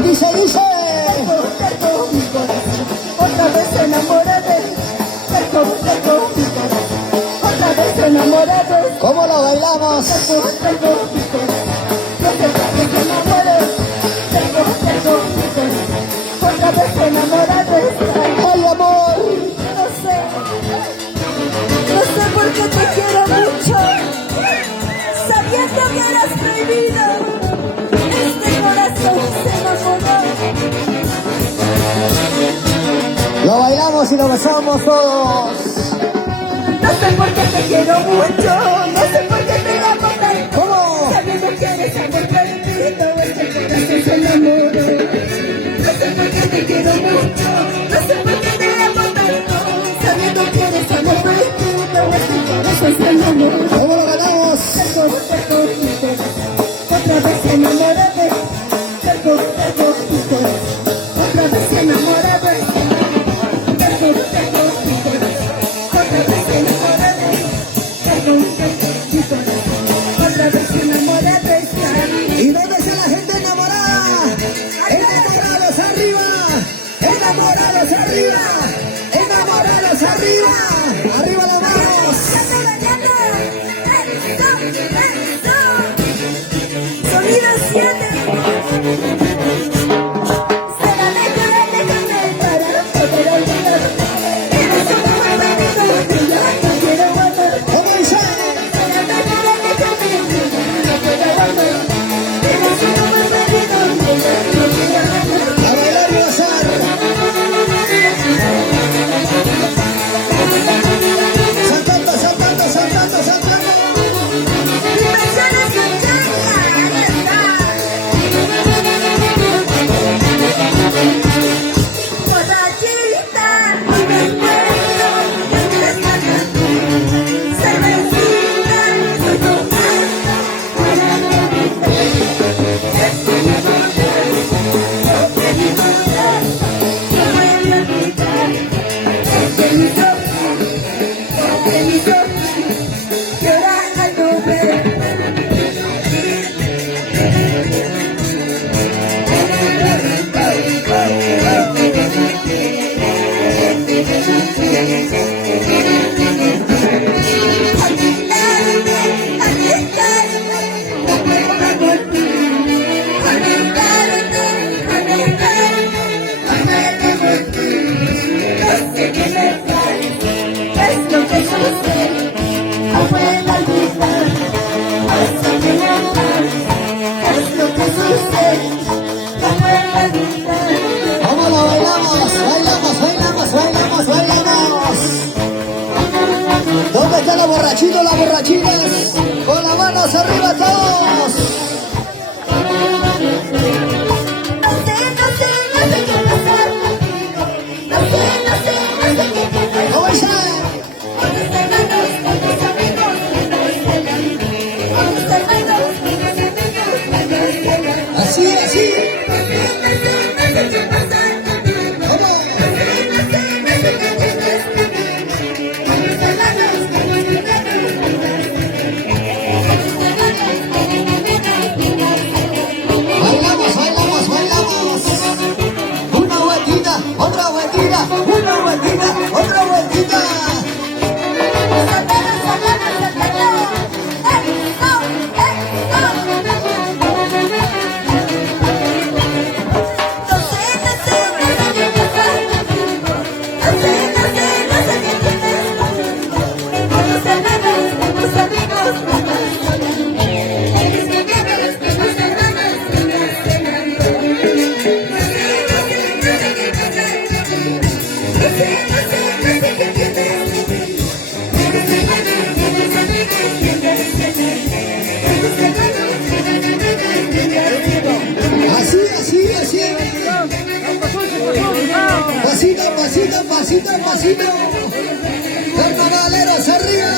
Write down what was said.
Y dice. Terco mi corazón, otra vez enamorado. Terco mi corazón, otra vez enamorado. ¿Cómo lo bailamos? Terco mi corazón, no sé por qué se enamoró. Terco mi corazón, otra vez enamorado. ¡Ay, amor! No sé por qué te quiero mucho, sabiendo que eras prohibido. Este corazón se enamoró. Lo bailamos y lo besamos todos. No sé por qué te quiero mucho, no sé por qué te amo tanto. ¿Cómo? Sabiendo que eres amor prohibido, este corazón se enamoró. No sé por qué te quiero mucho, no sé por qué te amo tanto. Sabiendo que eres amor prohibido, este corazón se enamoró. ¿Cómo lo ganamos? Terco mi corazón, otra vez enamorado. Terco mi corazón, otra vez enamorado. Terco mi corazón, otra vez enamorado. Terco mi corazón, otra vez enamorado. ¿Y dónde está la gente enamorada? ¡Enamorados arriba! ¡Enamorados arriba! ¡Enamorados arriba! ¡Arriba las manos! Sonido 7. Será déjame para poder olvidar. Eres un amor perdido que yo no quiero volver. ¿Cómo dice? Será déjame para poder volver. Eres un amor perdido que yo no quiero volver. A bailar y gozar. Saltando, saltando, saltando, saltando. Dimensiones 80, ahí está. Borrachita, y me encuentro que te escapas tú. Cervecita, soy tu muerto, para no vivir. Es que me volver, no te digo olvidar, no voy a olvidar. Es que mis ojos, lloran al no ver. Es lo que sucede, no puedo olvidar. Es lo que sucede, no puedo olvidar. ¿Cómo lo bailamos? Bailamos, bailamos, bailamos, bailamos. ¿Dónde están los borrachitos, las borrachitas? Con las manos arriba todos. No sé qué pasar contigo. No sé qué pasar. ¿Cómo dice? Con mis hermanos, con mis amigos, con mis amigos. Con mis hermanos, con mis amigos, con mis amigos. Así, así. No sé qué pasar contigo. ¿Cómo? No sé qué tienes conmigo. Con mis hermanos, con mis amigos, con mis amigos. Bailamos, bailamos, bailamos. Una vueltita, otra vueltita, una vueltita, otra vueltita. Así, así, así. Pasito, pasito, pasito, pasito. Carnavaleros arriba.